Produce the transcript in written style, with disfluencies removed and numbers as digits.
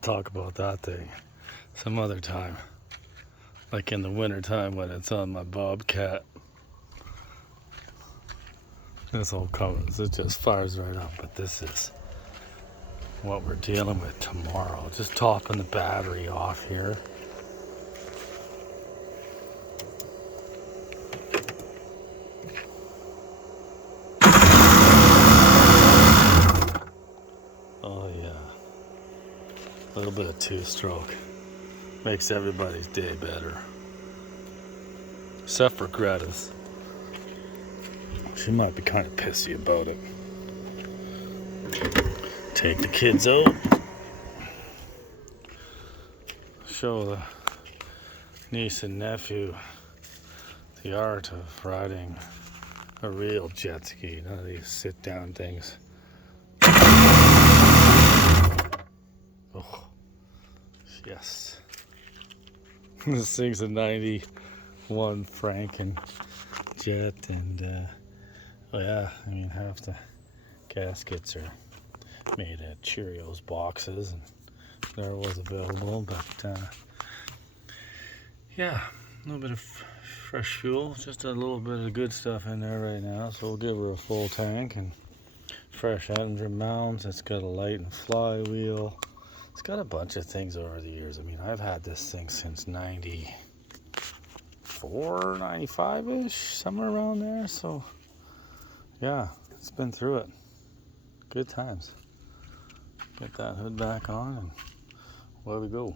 talk about that thing some other time. Like in the winter time when it's on my Bobcat. This whole covers, it just fires right up. But this is what we're dealing with tomorrow. Just topping the battery off here. Oh yeah. A little bit of two-stroke. Makes everybody's day better. Except for Greta's. She might be kind of pissy about it. Take the kids out. Show the niece and nephew the art of riding a real jet ski. None of these sit-down things. Oh, yes. This thing's a 91 Franken jet, and oh yeah, I mean half the gaskets are made at Cheerios boxes, and there was available, but yeah, a little bit of fresh fuel, just a little bit of good stuff in there right now, so we'll give her a full tank, and fresh engine mounts. It's got a light and flywheel. It's got a bunch of things over the years. I mean, I've had this thing since 94, 95-ish, somewhere around there. So, yeah, it's been through it. Good times. Get that hood back on and away we go.